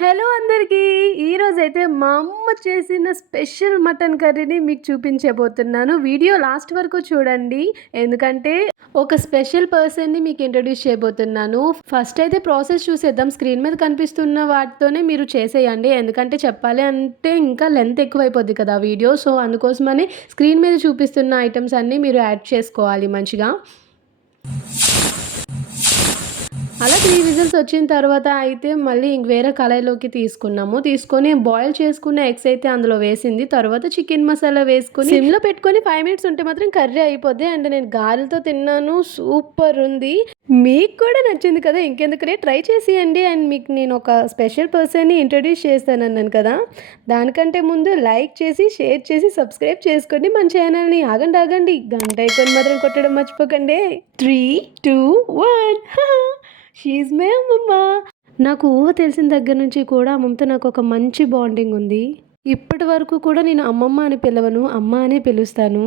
Hello అందరికీ! ఈరోజైతే మా అమ్మ చేసిన స్పెషల్ మటన్ కర్రీని మీకు చూపించబోతున్నాను. వీడియో లాస్ట్ వరకు చూడండి. ఎందుకంటే ఒక స్పెషల్ పర్సన్‌ని మీకు ఇంట్రొడ్యూస్ చేయబోతున్నాను. ఫస్ట్ అయితే ప్రాసెస్ చూసేద్దాం. స్క్రీన్ మీద కనిపిస్తున్న వాటితోనే మీరు చేసేయండి. ఎందుకంటే చెప్పాలి అంటే ఇంకా లెంత్ ఎక్కువైపోద్ది కదా వీడియో. సో, అందుకోసమని స్క్రీన్ మీద చూపిస్తున్న ఐటెమ్స్ అన్నీ మీరు యాడ్ చేసుకోవాలి మంచిగా. అలా 3 విజిల్స్ వచ్చిన తర్వాత అయితే మళ్ళీ వేరే కళాయిలోకి తీసుకొని బాయిల్ చేసుకున్న ఎగ్స్ అయితే అందులో వేసింది. తర్వాత చికెన్ మసాలా వేసుకొని సిమ్‌లో పెట్టుకొని 5 మినిట్స్ ఉంటే మాత్రం కర్రీ అయిపోద్ది. అండ్ నేను గారెలతో తిన్నాను. సూపర్ ఉంది. మీకు కూడా నచ్చింది కదా! ఇంకెందుకులే ట్రై చేసేయండి. అండ్ మీకు నేను ఒక స్పెషల్ పర్సన్‌ని ఇంట్రొడ్యూస్ చేస్తానన్నాను కదా! దానికంటే ముందు లైక్ చేసి, షేర్ చేసి, సబ్స్క్రైబ్ చేసుకోండి మన ఛానల్‌ని. ఆగండి. గంట ఐకాన్ మాత్రం కొట్టడం మర్చిపోకండి. 3, 2, 1 షీ ఈజ్ మై అమ్మమ్మ. నాకు ఊహ తెలిసిన దగ్గర నుంచి కూడా అమ్మమ్మతో నాకు ఒక మంచి బాండింగ్ ఉంది. ఇప్పటి వరకు కూడా నేను అమ్మమ్మ అని పిలవను, అమ్మ అనే పిలుస్తాను.